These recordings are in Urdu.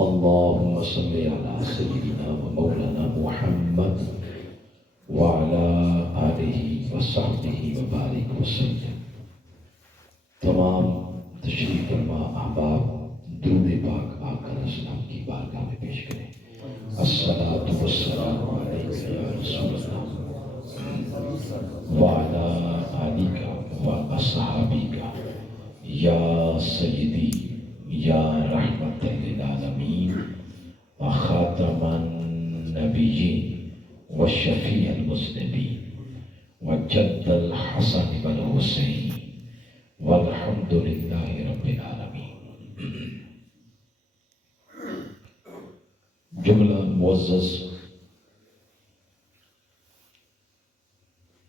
اللهم صل على سيدنا ومولانا محمد وعلى آلہ وصحبہ وبارک وسلم۔ تمام تشریف فرما احباب درود پاک آقا اسلام کی بارگاہ میں پیش کریں۔ الصلاۃ والسلام علیک یا رسول اللہ وعلی آلک واصحابک یا سیدی یا رحمت للعالمین وخاتم النبیین وشفیع المذنبین وجد الحسن والحسین والحمد للہ رب العالمین۔ جملہ معزز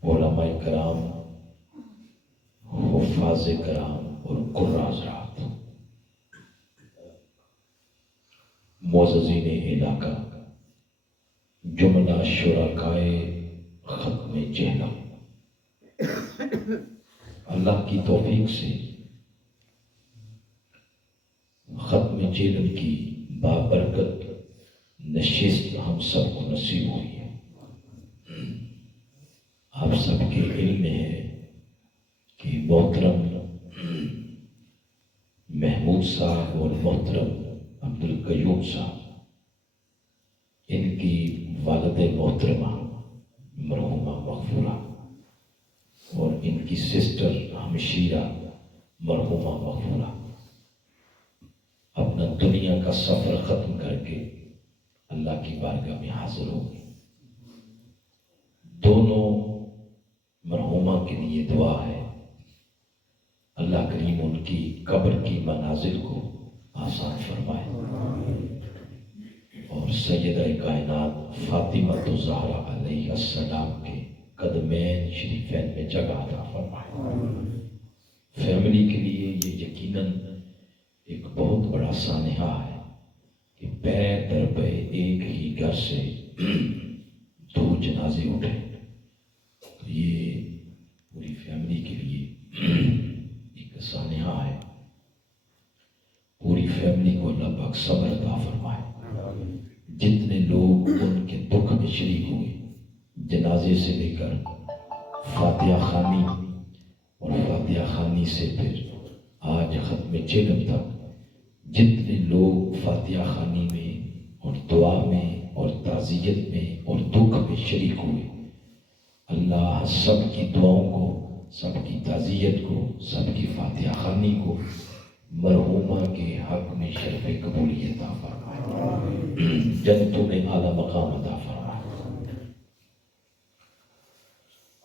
علماء کرام، حفاظ کرام اور قراء حضرات، معززین علاقہ، جملہ شرکائے ختم جہلم، اللہ کی توفیق سے ختم جہلم کی بابرکت نشست ہم سب کو نصیب ہوئی ہے۔ آپ سب کے علم میں ہے کہ محترم محمود صاحب اور محترم عبدالقیوم صاحب، ان کی والد محترمہ مرحومہ مغفورہ اور ان کی سسٹر ہمشیرہ مرحومہ مغفورہ اپنا دنیا کا سفر ختم کر کے اللہ کی بارگاہ میں حاضر ہو گئی۔ دونوں مرحومہ کے لیے دعا ہے، اللہ کریم ان کی قبر کی منازل کو آسان فرمائے اور سیدہ کائنات فاطمہ الزہرا علیہ السلام کے قدمین شریفین میں جگہ عطا فرمائے۔ فیملی کے لیے یہ یقیناً ایک بہت بڑا سانحہ ہے کہ پے در پے ایک ہی گھر سے دو جنازے اٹھے، تو یہ پوری فیملی کے لیے ایک سانحہ ہے۔ پوری فیملی کو اللہ پاک صبر عطا فرمائے۔ جتنے لوگ ان کے دکھ میں شریک ہوئے، جنازے سے لے کر فاتحہ خوانی اور فاتحہ خوانی سے پھر آج ختم جہلم تک، جتنے لوگ فاتحہ خوانی میں اور دعا میں اور تعزیت میں اور دکھ میں شریک ہوئے، اللہ سب کی دعاؤں کو، سب کی تعزیت کو، سب کی فاتحہ خوانی کو مرحومہ کے حق میں شرف قبولیت عطا فرمائے، جنتوں میں اعلیٰ مقام عطا فرمائے۔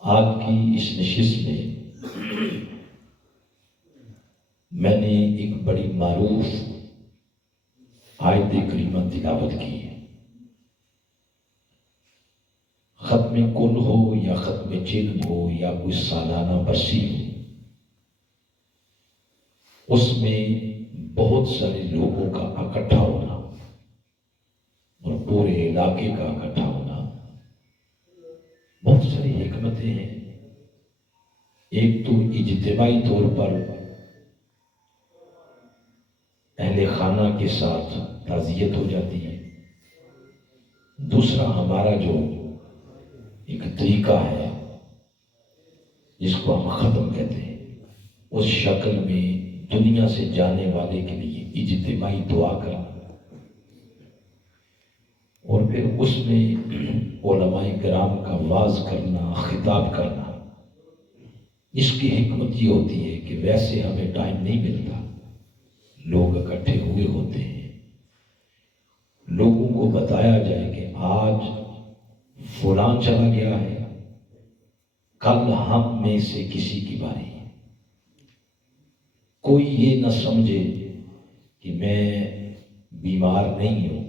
آج کی اس نشست میں نے ایک بڑی معروف آیت کریمہ تلاوت کی ہے۔ ختم کل ہو یا ختم جہلم ہو یا کوئی سالانہ برسی ہو، اس میں بہت سارے لوگوں کا اکٹھا ہونا اور پورے علاقے کا اکٹھا ہونا، بہت ساری حکمتیں ہیں۔ ایک تو اجتماعی طور پر اہل خانہ کے ساتھ تعزیت ہو جاتی ہے۔ دوسرا ہمارا جو ایک طریقہ ہے جس کو ہم ختم کہتے ہیں، اس شکل میں دنیا سے جانے والے کے لیے اجتماعی دعا کرنا، اور پھر اس میں علماء کرام کا واعظ کرنا، خطاب کرنا۔ اس کی حکمت یہ ہوتی ہے کہ ویسے ہمیں ٹائم نہیں ملتا، لوگ اکٹھے ہوئے ہوتے ہیں، لوگوں کو بتایا جائے کہ آج فلاں چلا گیا ہے، کل ہم میں سے کسی کی باری ہے۔ کوئی یہ نہ سمجھے کہ میں بیمار نہیں ہوں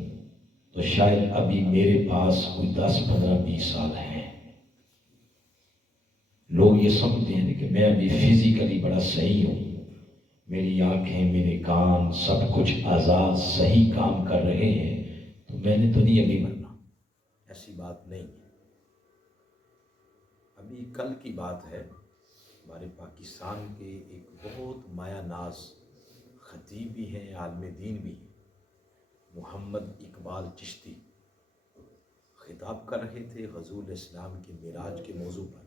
تو شاید ابھی میرے پاس کوئی 10 15 20 سال ہیں۔ لوگ یہ سمجھتے ہیں کہ میں ابھی فزیکلی بڑا صحیح ہوں، میری آنکھیں، میرے کان، سب کچھ اعضاء صحیح کام کر رہے ہیں، تو میں نے تو نہیں ابھی مرنا۔ ایسی بات نہیں ہے۔ ابھی کل کی بات ہے، ہمارے پاکستان کے ایک بہت مایہ ناز خطیب بھی ہیں، عالم دین بھی ہیں، محمد اقبال چشتی خطاب کر رہے تھے حضور اسلام کی معراج کے موضوع پر.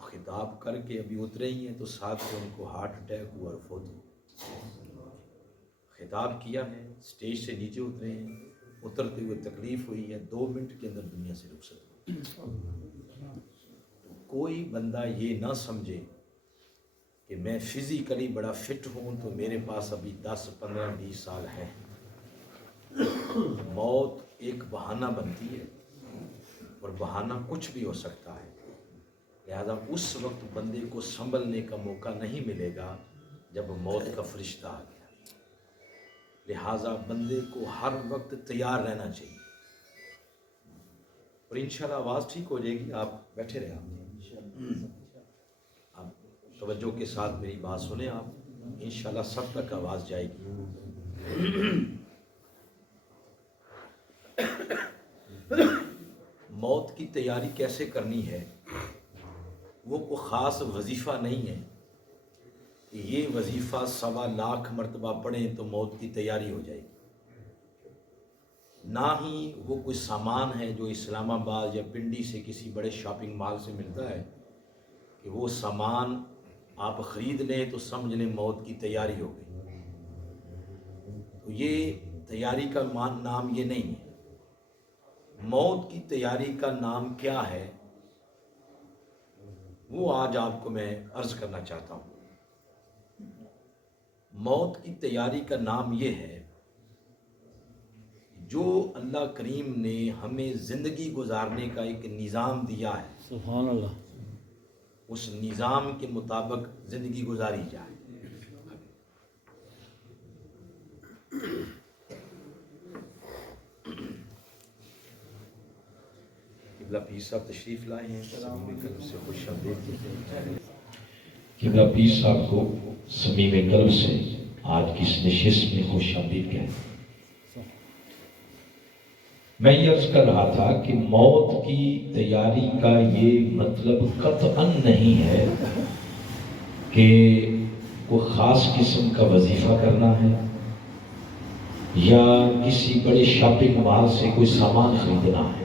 خطاب کر کے ابھی اترے ہی ہیں تو ساتھ میں ان کو ہارٹ اٹیک ہوا اور فوت ہو. خطاب کیا ہے، اسٹیج سے نیچے اترے ہیں، اترتے ہوئے تکلیف ہوئی ہے، 2 منٹ کے اندر دنیا سے رخصت ہوئی. کوئی بندہ یہ نہ سمجھے کہ میں فزیکلی بڑا فٹ ہوں تو میرے پاس ابھی 10 15 20 سال ہے. موت ایک بہانہ بنتی ہے اور بہانہ کچھ بھی ہو سکتا ہے. لہذا اس وقت بندے کو سنبھلنے کا موقع نہیں ملے گا جب موت کا فرشتہ آ گیا. لہذا بندے کو ہر وقت تیار رہنا چاہیے. اور انشاءاللہ آواز ٹھیک ہو جائے گی. آپ بیٹھے رہیں، آپ توجہ کے ساتھ میری بات سنیں. آپ انشاءاللہ سب تک آواز جائے گی. موت کی تیاری کیسے کرنی ہے، وہ کوئی خاص وظیفہ نہیں ہے کہ یہ وظیفہ 1.25 لاکھ مرتبہ پڑھیں تو موت کی تیاری ہو جائے گی. نہ ہی وہ کوئی سامان ہے جو اسلام آباد یا پنڈی سے کسی بڑے شاپنگ مال سے ملتا ہے کہ وہ سامان آپ خرید لیں تو سمجھ لیں موت کی تیاری ہو گئی. تو یہ تیاری کا نام یہ نہیں ہے. موت کی تیاری کا نام کیا ہے وہ آج آپ کو میں عرض کرنا چاہتا ہوں. موت کی تیاری کا نام یہ ہے جو اللہ کریم نے ہمیں زندگی گزارنے کا ایک نظام دیا ہے، سبحان اللہ، اس نظام کے مطابق زندگی گزاری جائے. قبلہ پیر صاحب تشریف لائے ہیں، صمیم قلب سے خوش آمدید کہتے ہیں. قبلہ پیر صاحب کو صمیم قلب سے آج کی اس نشست میں خوش آمدید کہتے ہیں. میں یہ عرض کر رہا تھا کہ موت کی تیاری کا یہ مطلب قطعاً نہیں ہے کہ کوئی خاص قسم کا وظیفہ کرنا ہے یا کسی بڑے شاپنگ مال سے کوئی سامان خریدنا ہے.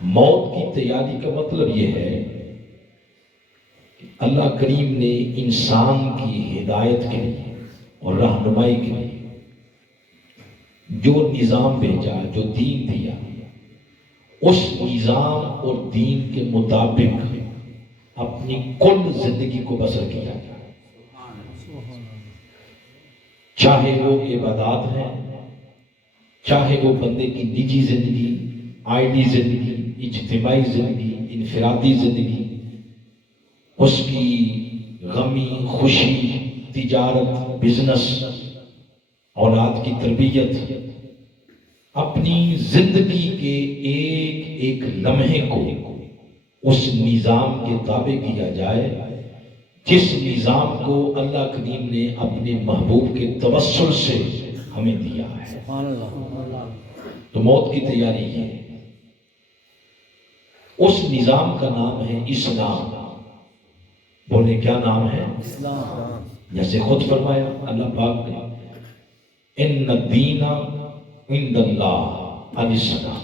موت کی تیاری کا مطلب یہ ہے کہ اللہ کریم نے انسان کی ہدایت کے لیے اور رہنمائی کے لیے جو نظام بھیجا، جو دین دیا، اس نظام اور دین کے مطابق اپنی کل زندگی کو بسر کیا جائے. چاہے وہ عبادات ہیں، چاہے وہ بندے کی نجی زندگی، آئینی زندگی، اجتماعی زندگی، انفرادی زندگی، اس کی غمی، خوشی، تجارت، بزنس، اولاد کی تربیت، اپنی زندگی کے ایک ایک لمحے کو اس نظام کے تابع کیا جائے جس نظام کو اللہ کریم نے اپنے محبوب کے توسل سے ہمیں دیا ہے. سبحان اللہ. تو موت کی تیاری ہے. اس نظام کا نام ہے اسلام. بولے کیا نام ہے؟ اسلام. جیسے خود فرمایا اللہ پاک نے ان الدین عند اللہ الاسلام.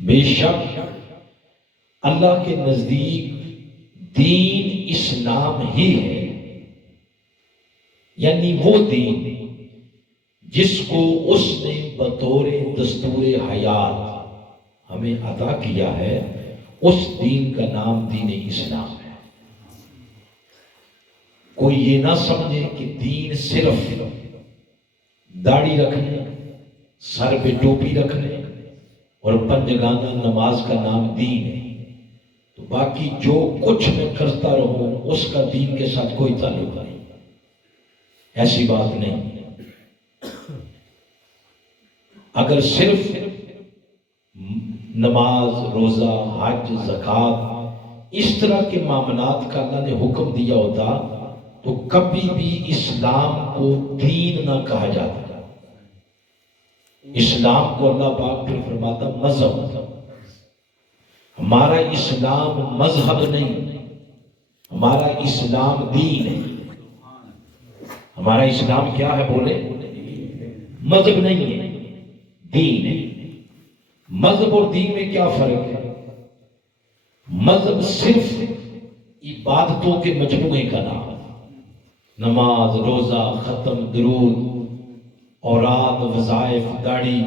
بے شک اللہ کے نزدیک دین اسلام ہی ہے، یعنی وہ دین جس کو اس نے بطور دستور حیات ہمیں عطا کیا ہے. اس دین کا نام دین اسلام ہے. کوئی یہ نہ سمجھے کہ دین صرف داڑھی رکھنے، سر پہ ٹوپی رکھنے اور پنجگانہ نماز کا نام دین ہے تو باقی جو کچھ میں کرتا رہوں اس کا دین کے ساتھ کوئی تعلق نہیں. ایسی بات نہیں. اگر صرف نماز، روزہ، حج، زکوٰۃ اس طرح کے معاملات کا اللہ نے حکم دیا ہوتا تو کبھی بھی اسلام کو دین نہ کہا جاتا. اسلام کو اللہ پاک پھر فرماتا مذہب. ہمارا اسلام مذہب نہیں، ہمارا اسلام دین ہے. ہمارا اسلام کیا ہے بولے؟ مذہب نہیں ہے، دین ہے۔ مذہب اور دین میں کیا فرق ہے؟ مذہب صرف عبادتوں کے مجموعے کا نام ہے، نماز، روزہ، ختم، درود، اوراد، وظائف، داڑھی،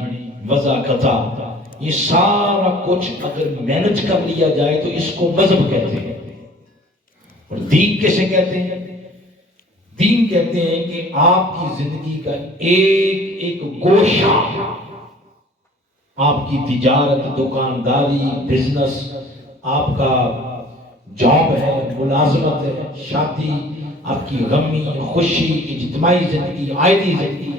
وضاقتہ، یہ سارا کچھ اگر مینج کر لیا جائے تو اس کو مذہب کہتے ہیں۔ اور دین کیسے کہتے ہیں؟ دین کہتے ہیں کہ آپ کی زندگی کا ایک ایک گوشہ، آپ کی تجارت، دکانداری، بزنس، آپ کا جاب ہے، ملازمت ہے، شادی، آپ کی غمی، خوشی، اجتماعی زندگی، عائلی زندگی،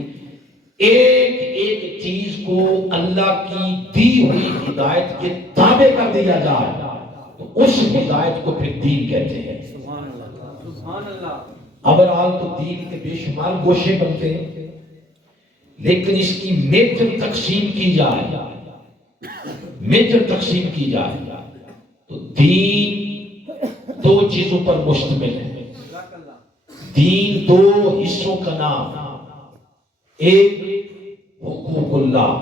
ایک ایک چیز کو اللہ کی دی ہوئی ہدایت کے تابع کر دیا جائے تو اس ہدایت کو پھر دین کہتے ہیں۔ سبحان اللہ۔ اوورآل تو دین کے بے شمار گوشے بنتے ہیں، لیکن اس کی میجر تقسیم کی جائے، میجر تقسیم کی جائے تو دین دو چیزوں پر مشتمل ہے۔ دین دو حصوں کا نام، ایک حقوق اللہ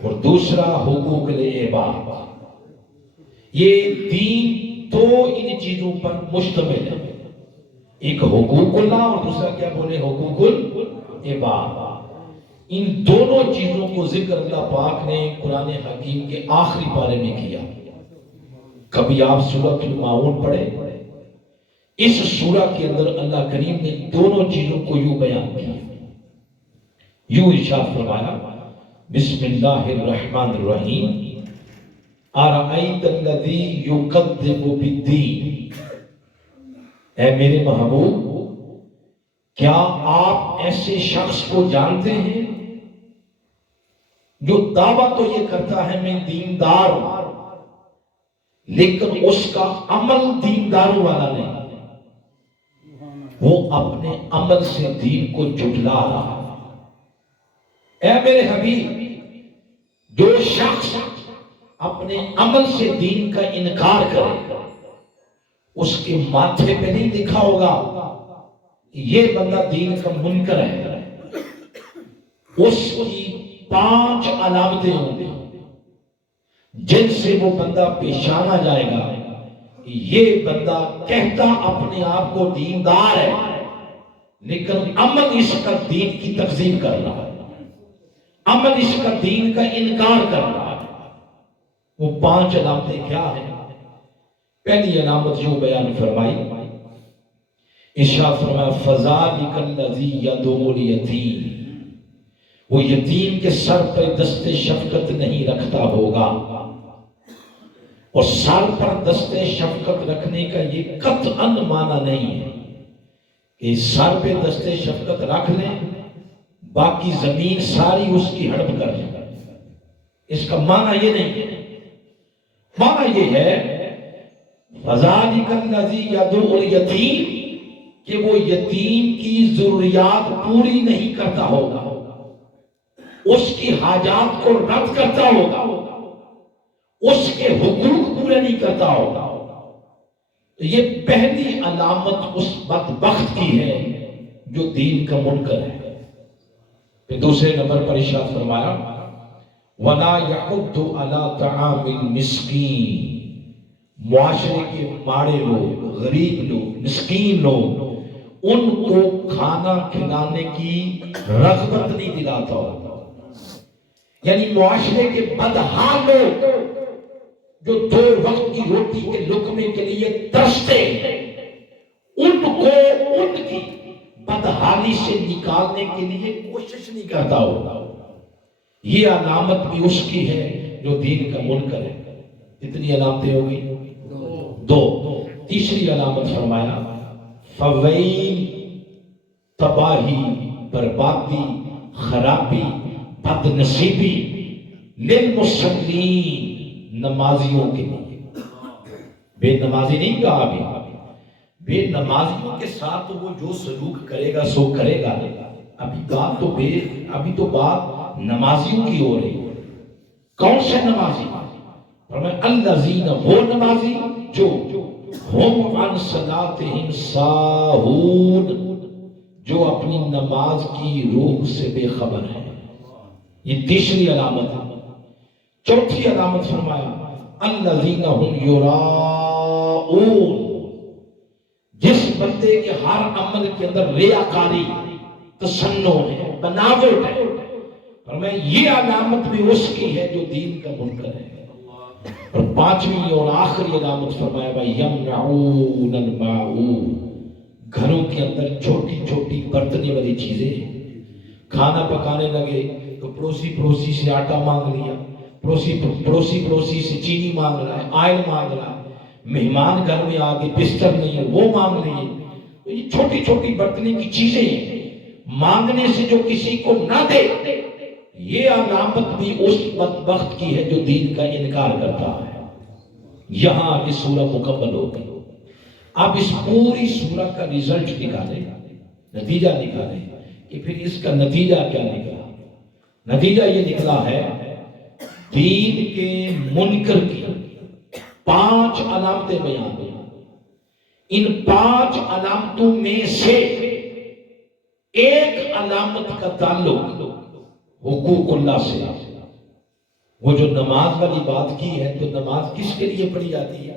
اور دوسرا حقوق العباد۔ یہ دین دو ان چیزوں پر مشتمل ہے، ایک حقوق اللہ اور دوسرا کیا بولے؟ حقوق العباد۔ ان دونوں چیزوں کو ذکر اللہ پاک نے قرآن حکیم کے آخری پارے میں کیا۔ کبھی آپ سورۃ الماعون پڑھیں، اس سورہ کے اندر اللہ کریم نے دونوں چیزوں کو یوں بیان کیا، یوں ارشاد فرمایا، بسم اللہ الرحمن الرحیم، ارأیت الذی یکذب بالدین، اے میرے محبوب کیا آپ ایسے شخص کو جانتے ہیں جو دعویٰ تو یہ کرتا ہے میں دیندار ہوں، لیکن اس کا عمل دینداروں والا نہیں، وہ اپنے عمل سے دین کو جھٹلا رہا ہے۔ اے میرے حبیب، جو شخص اپنے عمل سے دین کا انکار کرے اس کے ماتھے پہ نہیں لکھا ہوگا یہ بندہ دین کا منکر ہے، اس کی 5 علامتیں ہوں گی جن سے وہ بندہ پیشانا جائے گا یہ بندہ کہتا اپنے آپ کو دیندار ہے لیکن عمل اس کا دین کی تکذیب کر رہا ہے، عمل اس کا دین کا انکار کر رہا ہے۔ وہ 5 علامتیں کیا ہیں؟ پہلی علامت یوں بیان فرمائی، ارشاد فرمایا فَذَلِكَ الَّذِي يَدُعُ الْيَتِيمَ، وہ یتیم کے سر پر دست شفقت نہیں رکھتا ہوگا، اور سر پر دست شفقت رکھنے کا یہ قطعاً معنی نہیں ہے کہ سر پہ دست شفقت رکھ لیں باقی زمین ساری اس کی ہڑپ کر جائے، اس کا معنی یہ نہیں ہے۔ معنی یہ ہے فَذَلِكَ الَّذِي يَدُعُ الْيَتِيمَ کہ وہ یتیم کی ضروریات پوری نہیں کرتا ہوگا، اس کی حاجات کو رد کرتا ہوگا، اس کے حقوق پورے نہیں کرتا ہوگا، تو یہ پہلی علامت اس بدبخت کی ہے جو دین کا منکر ہے۔ پھر دوسرے نمبر پر ارشاد فرمایا وَلَا يَحُضُّ عَلَىٰ طَعَامِ الْمِسْكِينِ، معاشرے کے ماڑے لوگ، غریب لوگ، مسکین لوگ، ان کو کھانا کھلانے کی رغبت نہیں دلاتا ہوگا، یعنی معاشرے کے بدحال لوگ جو 2 وقت کی روٹی کے لقمے کے لیے ترستے ہیں ان کو ان کی بدحالی سے نکالنے کے لیے کوشش نہیں کرتا ہوگا، یہ علامت بھی اس کی ہے جو دین کا منکر ہے۔ کتنی علامتیں ہوگی؟ 2۔ تیسری علامت فرمایا فویل، تباہی، بربادی، خرابی، بد نصیبی للمصلین، نمازیوں کے لیے۔ بے نمازی نہیں کہا ابھی، بے نمازیوں کے ساتھ وہ جو سلوک کرے گا سو کرے گا، ابھی تو بات نمازیوں کی ہو رہی ہے۔ کون سے نمازی؟ فرمایا الذین، وہ نمازی جو ہم عن صلاتہم ساہون، جو اپنی نماز کی روح سے بے خبر ہے. یہ تیسری علامت ہے. چوتھی علامت فرمایا الذین هم یراؤون، جس بندے کے ہر عمل کے اندر ریاکاری، تصنع ہے، بناوٹ ہے، فرمایا یہ علامت بھی اس کی ہے جو دین کا منکر ہے. اور پانچویں اور آخری علامت فرمایا یمنعون الماعون، گھروں کے اندر چھوٹی چھوٹی برتنے والی چیزیں. کھانا پکانے لگے تو پڑوسی سے آٹا مانگ لیا، پڑوسی سے چینی مانگ رہا ہے، آئل مانگ رہا ہے. مہمان گھر میں آگے بستر نہیں ہے وہ مانگ رہی ہے. یہ چھوٹی چھوٹی برتنے کی چیزیں ہیں. مانگنے سے جو کسی کو نہ دے، یہ علامت بھی اس بدبخت کی ہے جو دین کا انکار کرتا ہے. یہاں یہ سورہ مکمل ہو گئی. اب اس پوری سورہ کا ریزلٹ نکالے، نتیجہ نکالے کہ پھر اس کا نتیجہ کیا نکلا. نتیجہ یہ نکلا ہے دین کے منکر کی 5 علامتیں بیان ہوئی. ان 5 علامتوں میں سے ایک علامت کا تعلق حقوق اللہ سے. وہ جو نماز والی بات کی ہے تو نماز کس کے لیے پڑھی جاتی ہے؟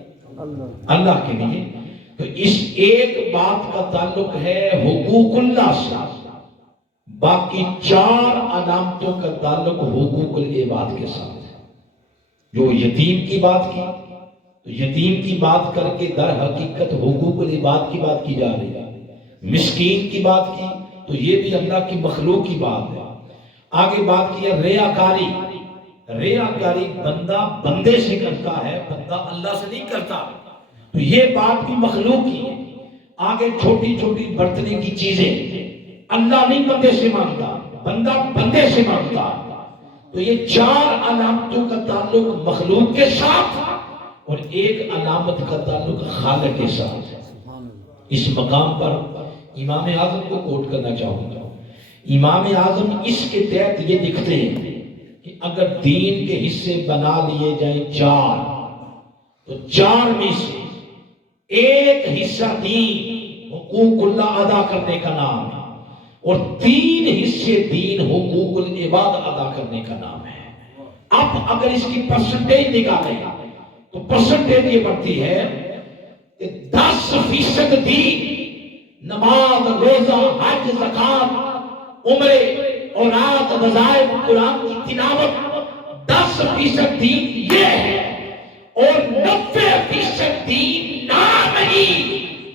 اللہ کے لیے. تو اس ایک بات کا تعلق ہے حقوق اللہ سے. باقی 4 علامتوں کا تعلق حقوق العباد کے ساتھ ہے. جو یتیم کی بات کی تو یتیم کی بات کر کے در حقیقت حقوق العباد کی بات کی جا رہی ہے. مسکین کی بات کی تو یہ بھی اللہ کی مخلوق کی بات ہے. آگے بات کیا ریاکاری. ریاکاری بندہ بندے سے کرتا ہے، بندہ اللہ سے نہیں کرتا، تو یہ بات بھی مخلوق کی ہے. آگے چھوٹی چھوٹی برتنے کی چیزیں اللہ نہیں بندے سے مانگتا، بندہ بندے سے مانگتا. تو یہ 4 علامتوں کا تعلق مخلوق کے ساتھ اور ایک علامت کا تعلق خالق کے ساتھ. اس مقام پر امام اعظم کو کوٹ کرنا چاہوں گا. امام اعظم اس کے تحت یہ لکھتے ہیں کہ اگر دین کے حصے بنا لیے جائیں 4 تو 4 میں سے ایک حصہ دین حقوق اللہ ادا کرنے کا نام ہے اور 3 حصے دین حقوق العباد ادا کرنے کا نام ہے. اب اگر اس کی پرسنٹیج نکالیں تو پرسنٹیج یہ بڑھتی ہے کہ 10% دین، نماز، روزہ، حج، زکات، عمرے، اوراد، وظائف، قرآن کی تلاوت، 10% دین یہ ہے اور 90% دین نام ہی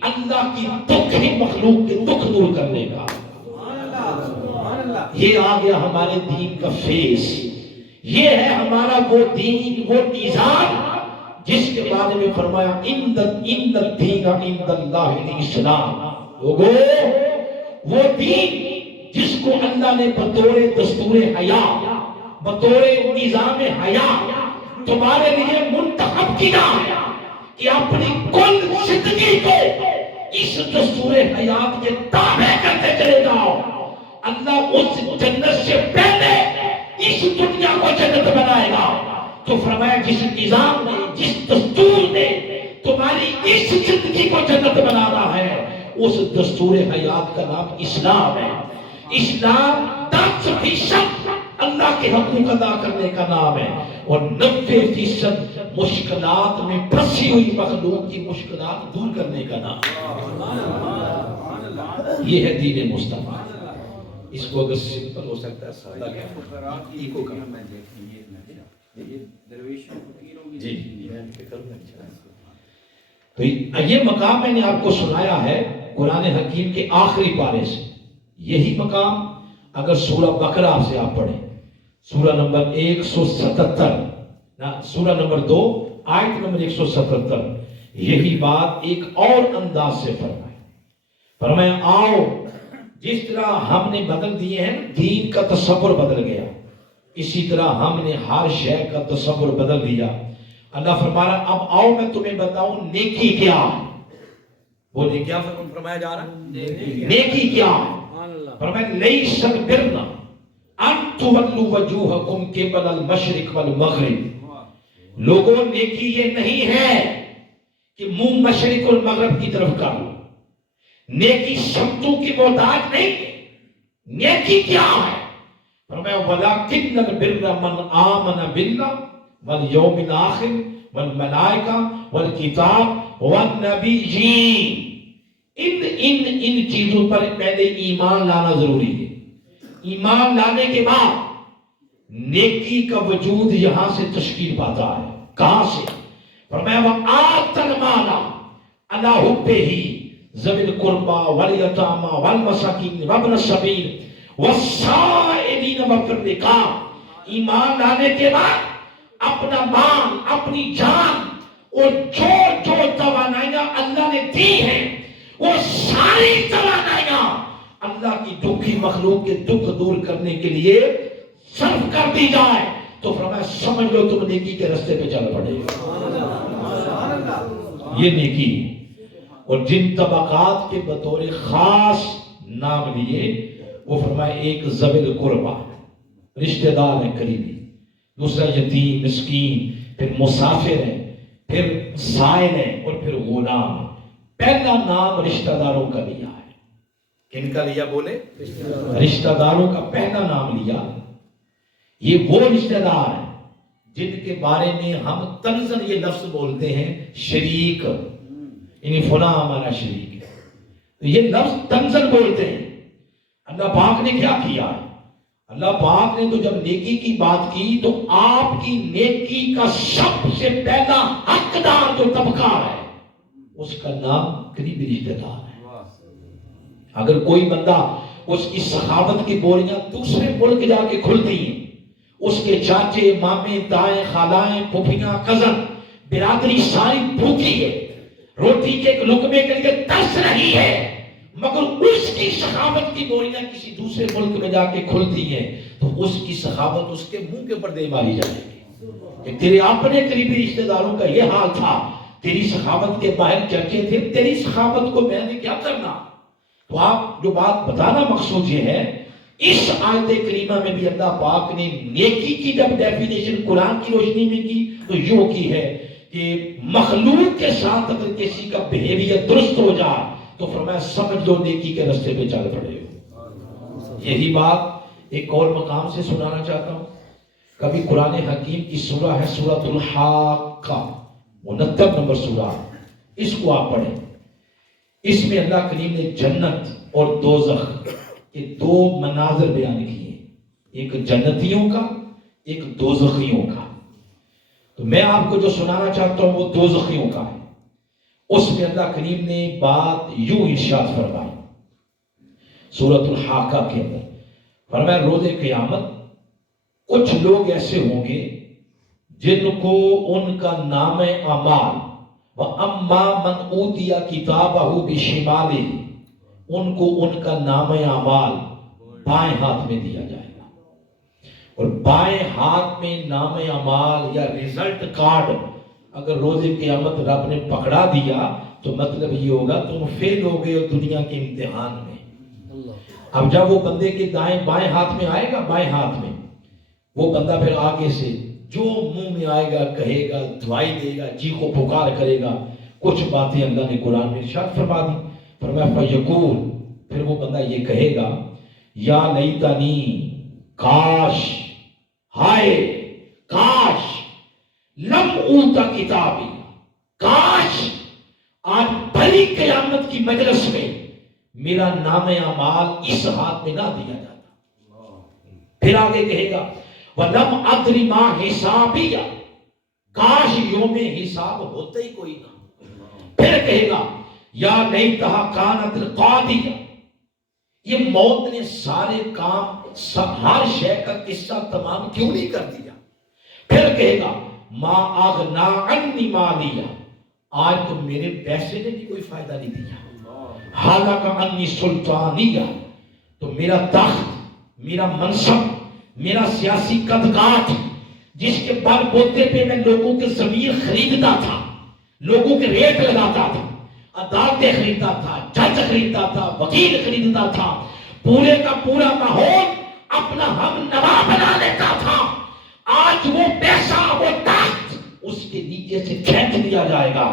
اللہ کی دکھ ہی مخلوق کے دکھ دور کرنے کا. یہ آ گیا ہمارے دین کا فیس. یہ ہے ہمارا وہ دین، وہ نظام جس کے بارے میں فرمایا ان الدین عند اللہ الاسلام. لوگو وہ دین جس کو اللہ نے بطور دستور حیات، بطور نظام حیات تمہارے لیے منتخب کیا کہ اپنی کل زندگی کو اس دستور حیات کے تابع کرتے چلے جاؤ. اللہ اس جنت سے پہلے اس دنیا کو جنت بنائے گا. تو فرمایا جس نظام نے، جس دستور نے تمہاری اس زندگی کو جنت بنانا ہے، اس دستور حیات کا نام اسلام ہے. اسلام 10% اللہ کے حقوق ادا کرنے کا نام ہے اور 90% مشکلات میں پھنسی ہوئی مخلوق کی مشکلات دور کرنے کا نام ہے. یہ ہے دین مصطفیٰ. اس کو اگر سمپل ہو سکتا ہے سادہ ایکو کا جی تو یہ مقام میں نے آپ کو سنایا ہے قرآن حکیم کے آخری پارے سے. یہی مقام اگر سورہ بقرہ سے آپ پڑھیں، سورہ نمبر 177 سورہ نمبر 2 آیت نمبر 177، یہی بات ایک اور انداز سے فرمایا آؤ جس طرح ہم نے بدل دیے ہیں دین کا تصور بدل گیا، اسی طرح ہم نے ہر شے کا تصور بدل دیا. اللہ فرما رہا اب آؤ میں تمہیں بتاؤں نیکی کیا. بولے کیا فرمایا جا رہا ہے؟ نیکی کیا؟ فرمایا لیس البر ان تولوا وجوہکم قبل المشرق والمغرب. لوگوں نیکی یہ نہیں ہے کہ منہ مشرق اور مغرب کی طرف کر لو. نیکی شرطوں کی محتاج نہیں ہے. نیکی کیا ہے؟ فرمایا وَلَكِنَّ الْبِرَّ مَنْ آمَنَ بِاللَّهِ وَالْيَوْمِ الْآخِرِ وَالْمَلَائِكَةِ وَالْكِتَابِ وَالنَّبِيِّينَ. ان چیزوں پر پہلے ایمان لانا ضروری ہے. ایمان لانے کے بعد نیکی کا وجود یہاں سے تشکیل پاتا ہے. کہاں سے؟ فرمایا وَآتَ الْمَالَ عَلَىٰ حُبِّهِ ذَوِي الْقُرْبَىٰ وَالْيَتَامَىٰ وَالْمَسَاكِينِ وَابْنَ السَّبِيلِ وَالسَّائِلِينَ وَفِي الرِّقَابِ. ایمان لانے کے بعد اپنا مال، اپنی جان اور جو توانائیاں اللہ نے دی ہیں وہ ساری توانائیاں اللہ کی دکھی مخلوق کے دکھ دور کرنے کے لیے صرف کر دی جائے تو فرمایا سمجھ لو تم نیکی کے راستے پہ چل پڑے. یہ نیکی. اور جن طبقات کے بطور خاص نام لیے وہ فرمایا ایک ذوی القربیٰ رشتہ دار ہیں قریبی، دوسرا یتیم مسکین، پھر مسافر ہیں، پھر سائل ہیں اور پھر غلام. پہلا نام رشتہ داروں کا لیا ہے. کن کا لیا بولے؟ رشتہ داروں کا پہلا نام لیا. یہ وہ رشتہ دار ہیں جن کے بارے میں ہم طنزاً یہ لفظ بولتے ہیں شریک، یعنی فلاں ہمارا شریک ہے. تو یہ لفظ طنزاً بولتے ہیں. اللہ پاک نے کیا کیا ہے؟ اللہ پاک نے تو جب نیکی کی بات کی تو آپ کی نیکی کا سب سے پہلا حقدار جو طبقہ ہے اس کا نام قریبی رشتہ دار ہے. اگر کوئی بندہ اس کی سخاوت کی بوریاں دوسرے ملک جا کے کھلتی ہیں، اس کے چاچے مامے تائیں خالائیں پھوپھیاں کزن برادری ساری بھوکی ہے، روٹی کے ایک لقمے کے لیے ترس رہی ہے، مگر اس کی سخاوت کی بوریاں کسی دوسرے ملک میں جا کے کھلتی ہیں تو اس کی سخاوت اس کے منہ کے اوپر دے ماری جائے گی کہ تیرے اپنے قریبی رشتہ داروں کا یہ حال تھا، تیری سخاوت کے باہر چرچے تھے، تیری سخاوت کو میں نے کیا کرنا. تو آپ جو بات بتانا مقصود یہ ہے، اس آیت کریمہ میں بھی اللہ پاک نے نیکی کی جب ڈیفینیشن قرآن کی روشنی میں کی تو یوں کی ہے کہ مخلوق کے ساتھ اگر کسی کا بیہیویئر درست ہو جائے تو فرمایا سمجھ لو نیکی کے راستے پہ چل پڑے ہو. یہی بات ایک اور مقام سے سنانا چاہتا ہوں. کبھی قرآن حکیم کی سورہ ہے سورۃ الحاقہ، 69 نمبر سورہ، اس کو آپ پڑھیں. اس میں اللہ کریم نے جنت اور دوزخ کے دو مناظر بیان کیے، ایک جنتیوں کا ایک دوزخیوں کا. تو میں آپ کو جو سنانا چاہتا ہوں وہ دوزخیوں کا ہے. اس میں اللہ کریم نے بات یوں ارشاد فرمائی سورۃ الحاقہ کے اندر. فرمایا روز قیامت کچھ لوگ ایسے ہوں گے جن کو ان کا نام اعمال وَأَمَّا مَنْ أُوتِيَ كِتَابَهُ بِشِمَالِهِ، ان کو ان کا نام اعمال بائیں ہاتھ میں دیا جائے گا. اور بائیں ہاتھ میں نام اعمال یا ریزلٹ کارڈ اگر روز قیامت رب نے پکڑا دیا تو مطلب یہ ہوگا تم فیل ہو گئے ہو دنیا کے امتحان میں. اب جب وہ بندے کے دائیں بائیں ہاتھ میں آئے گا، بائیں ہاتھ میں وہ بندہ پھر آگے سے جو منہ میں آئے گا کہے گا، دعائی دے گا، جی کو پکار کرے گا. کچھ باتیں اللہ نے قرآن میں ارشاد فرما دی. فرمایا فیقول، پھر وہ بندہ یہ کہے گا یا لیتنی، کاش، ہائے کاش، لم اوتا کتابی، کاش آج بڑی قیامت کی مجلس میں میرا نام اعمال اس ہاتھ میں نہ دیا جاتا. پھر آگے کہے گا وَلَمْ أَدْرِ مَا حِسَابِيَ، کاش یوم حساب ہوتا ہی کوئی نہ. پھر کہے گا یا لیتہا کانت القاضیہ، یہ موت نے سارے کام ہر شے کا قصہ تمام کیوں نہیں کر دیا. پھر کہے گا ما اغنا عنی مالیہ، آج تو میرے پیسے نے بھی کوئی فائدہ نہیں دیا. حالانکہ انی سلطانیہ، تو میرا تخت، میرا منصب، میرا سیاسی قدقات جس کے بل بوتے پہ میں لوگوں کے ضمیر خریدتا تھا، لوگوں کے ریٹ لگاتا تھا، عدالتیں خریدتا تھا، جج خریدتا تھا، وکیل خریدتا تھا، پورے کا پورا ماحول اپنا ہم نوا بنا لیتا تھا. آج وہ پیسہ، وہ تخت اس کے نیچے سے کھینچ دیا جائے گا.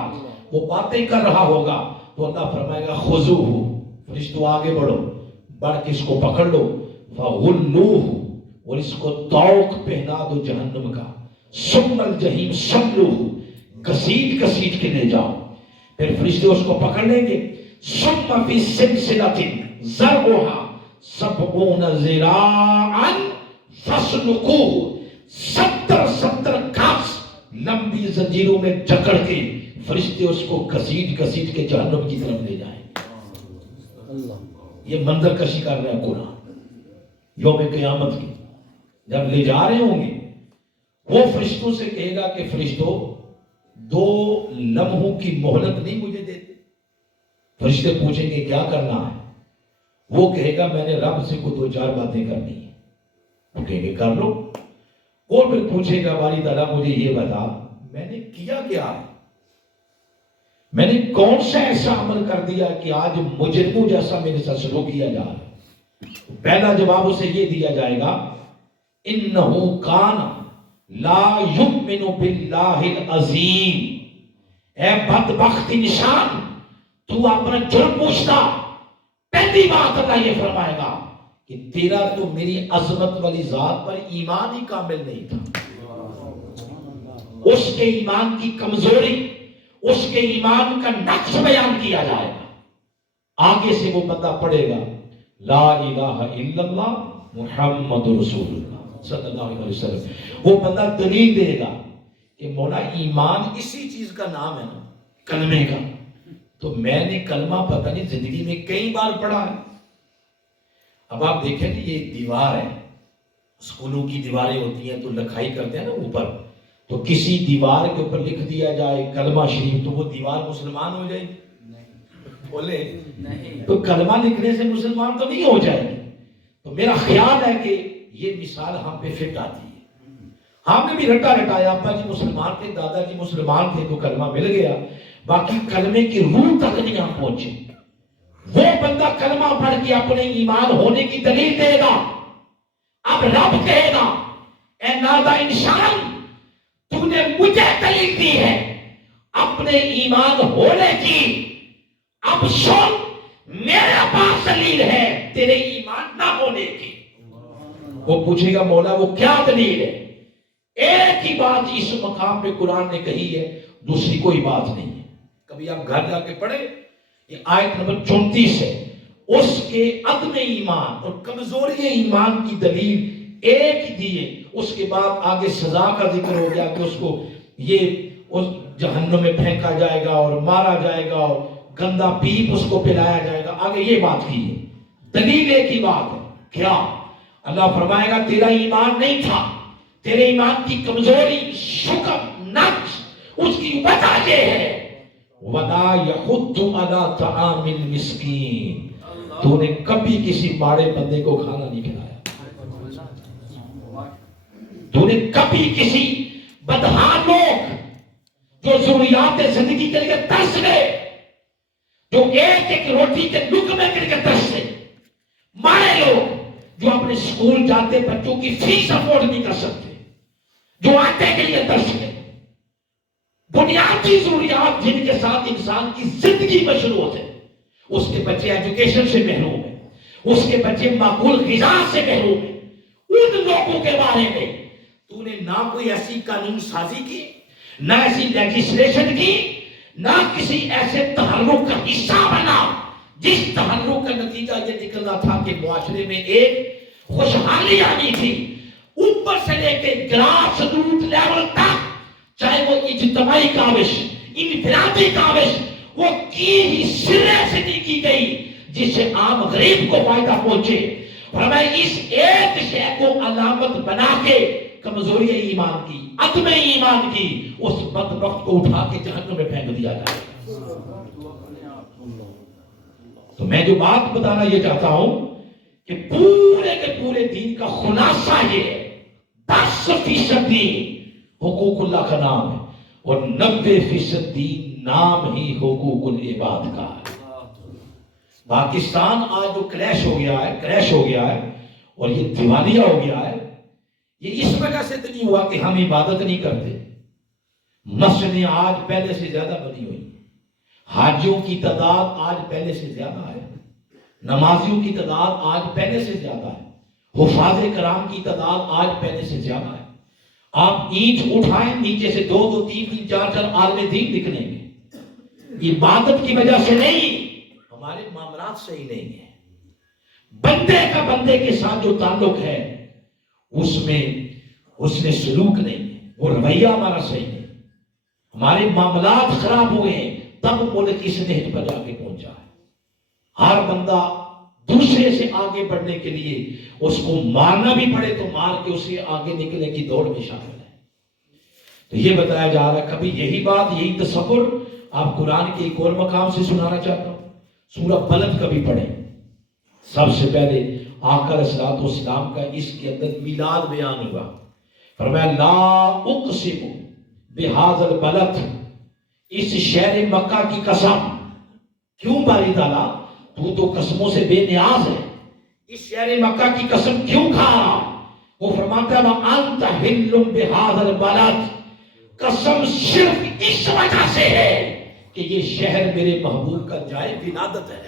وہ باتیں کر رہا ہوگا تو اللہ فرمائے گا خذوہ، فرشتوں آگے بڑھو، بڑھ کے اس کو پکڑ لو، فغلوہ، اور اس کو طوق پہنا دو جہنم کا، ثم الجحیم صلوہ، گھسیٹ گھسیٹ کے لے جاؤ۔ پھر فرشتے اس کو پکڑ لیں گے، ثم فی سلسلۃ ذرعھا 70 ذراعا فاسلکوہ، 70 گز لمبی زنجیروں میں جکڑ کے فرشتے اس کو گھسیٹ گھسیٹ کے جہنم کی طرف لے جائیں۔ یہ منظر کشی کر رہا ہے قرآن یوم قیامت کی، جب لے جا رہے ہوں گے وہ فرشتوں سے کہے گا کہ فرشتوں 2 لمحوں کی مہلت نہیں مجھے دیتے۔ فرشتے پوچھیں گے کیا کرنا ہے؟ وہ کہے گا میں نے رب سے کو 2-4 باتیں کرنی ہیں۔ وہ کہیں گے کر لو۔ اور پھر پوچھے گا باری تعالیٰ مجھے یہ بتا میں نے کیا کیا ہے، میں نے کون سا ایسا عمل کر دیا کہ آج مجرموں جیسا میرے ساتھ سلوک کیا جا رہا ہے؟ پہلا جواب اسے یہ دیا جائے گا انہو کان لا یؤمن باللہ العظیم، اے بدبخت انسان تو اپنا جرم پوچھتا، پہلی بات اللہ یہ فرمائے گا کہ تیرا تو میری عظمت والی ذات پر ایمان ہی کامل نہیں تھا۔ اس کے ایمان کی کمزوری، اس کے ایمان کا نقص بیان کیا جائے گا۔ آگے سے وہ بندہ پڑھے گا لا الہ الا اللہ محمد رسول اللہ صلی اللہ علیہ وسلم۔ وہ بندہ دلیل دے گا کہ مولا ایمان اسی چیز کا نام ہے نا، کلمے کا، تو میں نے کلمہ پتہ نہیں زندگی میں کئی بار پڑھا ہے۔ اب آپ دیکھیں کہ یہ دیوار ہے، اسکولوں کی دیواریں ہوتی ہیں تو لکھائی کرتے ہیں نا اوپر، تو کسی دیوار کے اوپر لکھ دیا جائے کلمہ شریف تو وہ دیوار مسلمان ہو جائے گی؟ بولے تو کلمہ لکھنے سے مسلمان تو نہیں ہو جائے گی۔ تو میرا خیال ہے کہ یہ مثال ہم پہ فٹ آتی ہے۔ ہم نے بھی رٹا رٹایا، ابا جی مسلمان تھے، دادا جی مسلمان تھے تو کلمہ مل گیا، باقی کلمے کی روح تک نہیں ہم پہنچے۔ وہ بندہ کلمہ پڑھ کے اپنے ایمان ہونے کی دلیل دے گا۔ اب رب کہے گا اے نادا انسان تو نے مجھے دلیل دی ہے اپنے ایمان ہونے کی، اب سن میرے پاس دلیل ہے تیرے ایمان نہ ہونے کی۔ وہ پوچھے گا مولا وہ کیا دلیل ہے؟ ایک ہی بات اس مقام پہ قرآن نے کہی ہے، دوسری کوئی بات نہیں ہے۔ کبھی آپ گھر جا کے پڑھیں، یہ آیت نمبر 34 ہے، اس کے عدم ایمان اور کمزوری ایمان کی دلیل ایک ہی دیے۔ اس کے بعد آگے سزا کا ذکر ہو گیا کہ اس کو یہ اس جہنم میں پھینکا جائے گا اور مارا جائے گا اور گندا پیپ اس کو پلایا جائے گا، آگے یہ بات کی ہے۔ دلیل ایک ہی بات ہے، کیا؟ اللہ فرمائے گا تیرا ایمان نہیں تھا، تیرے ایمان کی کمزوری، شکم، نقص، اس کی وجہ یہ ہے وَلَا يَحُضُّ عَلَىٰ طَعَامِ الْمِسْكِينِ، تو نے کبھی کسی ماڑے بندے کو کھانا نہیں کھلایا، تو نے کبھی کسی بدحال لوگ جو ضروریات زندگی کے لیے ترس گئے، جو ایک ایک روٹی کے لقمے کے لیے ترس گئے، ماڑے لوگ جو اپنے اسکول جاتے بچوں کی فیس افورڈ نہیں کر سکتے، جو آٹے کے لیے ترس گئے، بنیادی ضروریات جن کے ساتھ انسان کی زندگی مشروط ہے، اس کے بچے ایجوکیشن سے محروم ہیں، اس کے بچے معقول غذا سے محروم ہیں، ان لوگوں کے بارے میں تو نے نہ کوئی ایسی قانون سازی کی، نہ ایسی لیجسلیشن کی، نہ کسی ایسے تحرک کا حصہ بنا جس تحرک کا نتیجہ یہ نکلنا تھا کہ معاشرے میں ایک خوشحالی آنی تھی، اوپر سے لے کے گراس روٹ لیول تک، چاہے وہ اجتماعی کاوش، انفرادی کاوش، وہ کی ہی سرے سے نہیں کی گئی جس سے عام غریب کو فائدہ پہنچے۔ فرمایا اس ایک شے کو علامت بنا کے کمزوری ایمان کی، عدم ایمان کی، اس بدبخت کو اٹھا کے جہنم میں پھینک دیا جائے۔ تو میں جو بات بتانا یہ چاہتا ہوں کہ پورے کے پورے دین کا خلاصہ یہ ہے، 10% دین حقوق اللہ کا نام ہے اور 90% دین نام ہی حقوق العباد کا ہے۔ پاکستان آج جو کریش ہو گیا ہے اور یہ دیوالیہ ہو گیا ہے، یہ اس وجہ سے تو نہیں ہوا کہ ہم عبادت نہیں کرتے، مسجدیں آج پہلے سے زیادہ بنی ہوئی ہیں، حاجیوں کی تعداد آج پہلے سے زیادہ ہے، نمازیوں کی تعداد آج پہلے سے زیادہ ہے، حفاظ کرام کی تعداد آج پہلے سے زیادہ ہے۔ آپ اینٹ اٹھائیں، نیچے سے 2 2 3 3 4 4 عالم دین نکلیں گے۔ عبادت کی وجہ سے نہیں، ہمارے معاملات صحیح نہیں ہیں، بندے کا بندے کے ساتھ جو تعلق ہے اس میں حسن سلوک نہیں ہے، وہ رویہ ہمارا صحیح نہیں، ہمارے معاملات خراب ہوئے ہیں، تب ملک اس نہج پر جا کے پہنچا ہے۔ ہر بندہ دوسرے سے آگے بڑھنے کے لیے اس کو مارنا بھی پڑے تو مار کے اسے آگے نکلنے کی دوڑ میں شامل ہے۔ تو یہ بتایا جا رہا ہے، کبھی یہی بات، یہی تصور آپ قرآن کے ایک اور مقام سے سنانا چاہتا ہوں۔ سورہ بلد کبھی پڑھیں۔ سب سے پہلے آقا علیہ السلام کا اس کے اندر میلاد بیان ہوا، فرمایا لا اقسم بہذا البلد، اس شہر مکہ کی قسم۔ کیوں باری تعالیٰ، تو قسموں سے بے نیاز ہے، اس شہر مکہ کی قسم کیوں کھا؟ وہ فرماتا ہے وَأَنْتَ حِلٌّ بِهَذَا الْبَلَدِ، قسم صرف اس وجہ سے ہے کہ یہ شہر میرے محبوب کا جائے ولادت ہے۔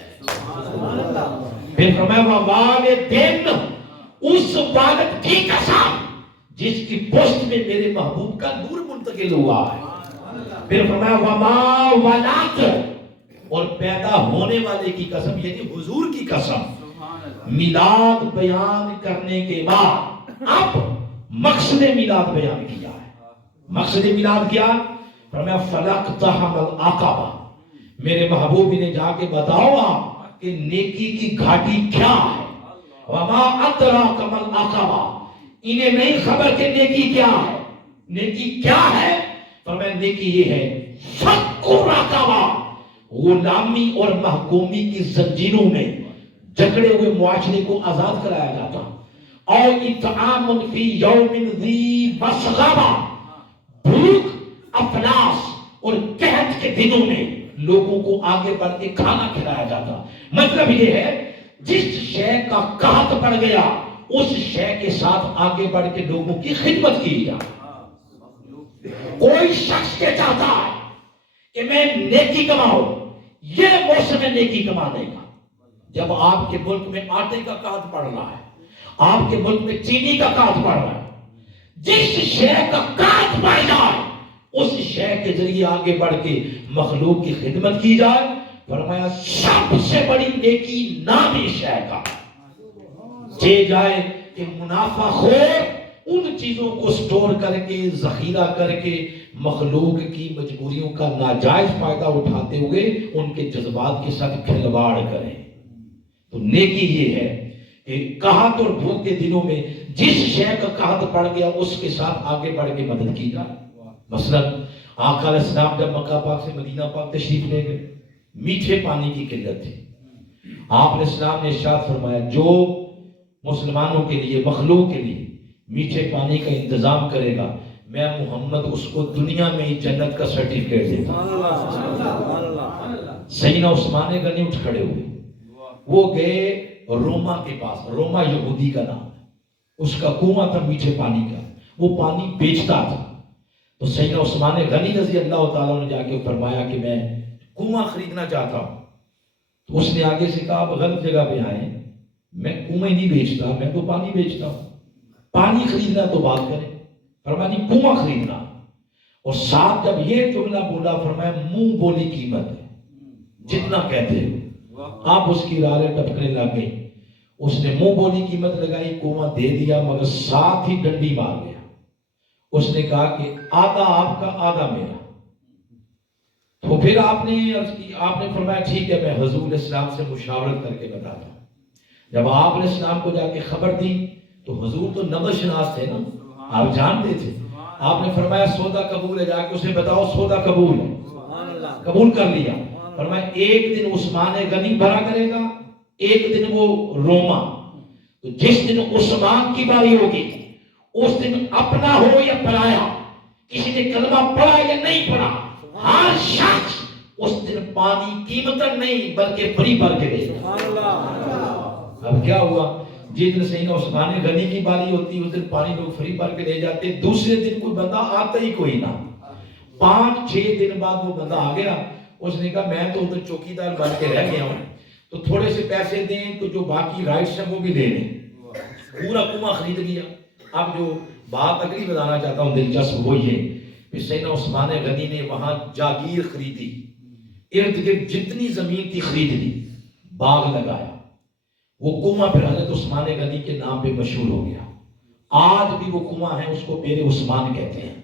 پھر فرمایا وَوَالِدٍ، اس والد کی قسم جس کی پشت میں میرے محبوب کا نور منتقل ہوا ہے۔ پھر فرمایا وَمَا وَلَدَ، اور پیدا ہونے والے کی قسم یعنی حضور کی قسم۔ میلاد بیان کرنے کے بعد اب مقصد میلاد بیان کیا ہے۔ مقصد میلاد کیا؟ فرمایا فَلَقْتَحَمَ الْعَقَبَةَ، میرے محبوب نے جا کے بتاؤ آپ کہ نیکی کی گھاٹی کیا ہے۔ وَمَا أَدْرَاكَ مَا الْعَقَبَةُ، انہیں نہیں خبر کہ نیکی کیا ہے۔ نیکی کیا ہے؟ فرمایا نیکی یہ ہے فَكُّ رَقَبَةٍ، غلامی اور محکومی کی زنجیروں میں جکڑے ہوئے معاشرے کو آزاد کرایا جاتا، اور اطعام فی یوم ذی مسغبہ، بھوک افلاس اور قحط کے دنوں میں لوگوں کو آگے بڑھ کے کھانا کھلایا جاتا۔ مطلب یہ ہے جس شے کا قحط پڑ گیا اس شے کے ساتھ آگے بڑھ کے لوگوں کی خدمت کی جائے۔ کوئی شخص یہ چاہتا ہے کہ میں نیکی کماؤں، یہ موسم نیکی کمانے کا۔ جب آپ کے ملک میں آٹے کا قحط پڑ رہا ہے، آپ کے ملک میں چینی کا قحط پڑ رہا ہے، جس شے کا قحط پڑ جائے اس شے کے ذریعے آگے بڑھ کے مخلوق کی خدمت کی جائے۔ فرمایا سب سے بڑی نیکی نام شے کا یہ جائے کہ منافع خور ان چیزوں کو سٹور کر کے ذخیرہ کر کے مخلوق کی مجبوریوں کا ناجائز فائدہ اٹھاتے ہوئے ان کے جذبات کے ساتھ کھلواڑ کریں۔ تو نیکی یہ ہے کہ قحط اور بھوک کے دنوں میں جس شے کا قحط پڑ گیا اس کے ساتھ آگے بڑھ کے مدد کی جائے۔ مثلا آقا علیہ السلام جب مکہ پاک سے مدینہ پاک تشریف لے گئے، میٹھے پانی کی قلت تھی۔ آپ علیہ السلام نے ارشاد فرمایا جو مسلمانوں کے لیے، مخلوق کے لیے میٹھے پانی کا انتظام کرے گا، میں محمد اس کو دنیا میں ہی جنت کا سرٹیفکیٹ دیتا ہوں۔ سیدنا عثمان غنی اٹھ کھڑے ہوئے، وہ گئے روما کے پاس، روما یہودی کا نام ہے، اس کا کنواں تھا میٹھے پانی کا، وہ پانی بیچتا تھا۔ تو سیدنا عثمان غنی رضی اللہ تعالیٰ نے جا کے فرمایا کہ میں کنواں خریدنا چاہتا ہوں۔ تو اس نے آگے سے کہا آپ غلط جگہ پہ آئے، میں کنویں نہیں بیچتا، میں تو پانی بیچتا ہوں، پانی خریدنا تو بات کریں، فرمایا کنواں خریدنا۔ اور ساتھ جب یہ جملہ بولا فرمایا منہ بولی قیمت ہے، جتنا کہتے ہو۔ آپ اس کی رارے ٹپکنے لگ گئی، اس نے منہ بولی قیمت لگائی، کنواں دے دیا، مگر ساتھ ہی ڈنڈی مار گیا۔ اس نے کہا کہ آدھا آپ کا آدھا میرا۔ تو پھر آپ نے فرمایا ٹھیک ہے میں حضور علیہ السلام سے مشاورت کر کے بتاتا ہوں۔ جب آپ علیہ السلام کو جا کے خبر دی تو حضور تو نبض شناس تھے نا، آپ جانتے تھے۔ آپ نے فرمایا سودا قبول ہے، جا کے اسے بتاؤ سودا قبول ہے، قبول کر لیا۔ فرمایا ایک دن عثمان غنی بھرا کرے گا، ایک دن وہ روما۔ تو جس دن عثمان کی باری ہوگی اس دن اپنا ہو یا پرایا، کسی نے کلمہ پڑھا یا نہیں پڑھا، ہر شخص اس دن پانی قیمتاً نہیں بلکہ فری بھر کے دے گا۔ اب کیا ہوا، جس دن سیدنا عثمان غنی کی باری ہوتی اس دن پانی لوگ فری بھر کے لے جاتے، دوسرے دن کوئی بندہ آتا ہی کوئی نہ۔ 5-6 دن بعد وہ بندہ آ گیا، اس نے کہا میں تو ادھر چوکیدار بن کے رہ گیا ہوں، تو تھوڑے سے پیسے دیں تو جو باقی رائٹس ہیں وہ بھی لے لیں. پورا کنواں خرید لیا. اب جو بات اگلی بتانا چاہتا ہوں دلچسپ وہ یہ کہ سیدنا عثمان غنی نے وہاں جاگیر خریدی, ارد گرد جتنی زمین تھی خرید لی, باغ لگایا. وہ کنواں پھر حضرت عثمان غنی کے نام پہ مشہور ہو گیا. آج بھی وہ کنواں ہے, اس کو پیر عثمان کہتے ہیں.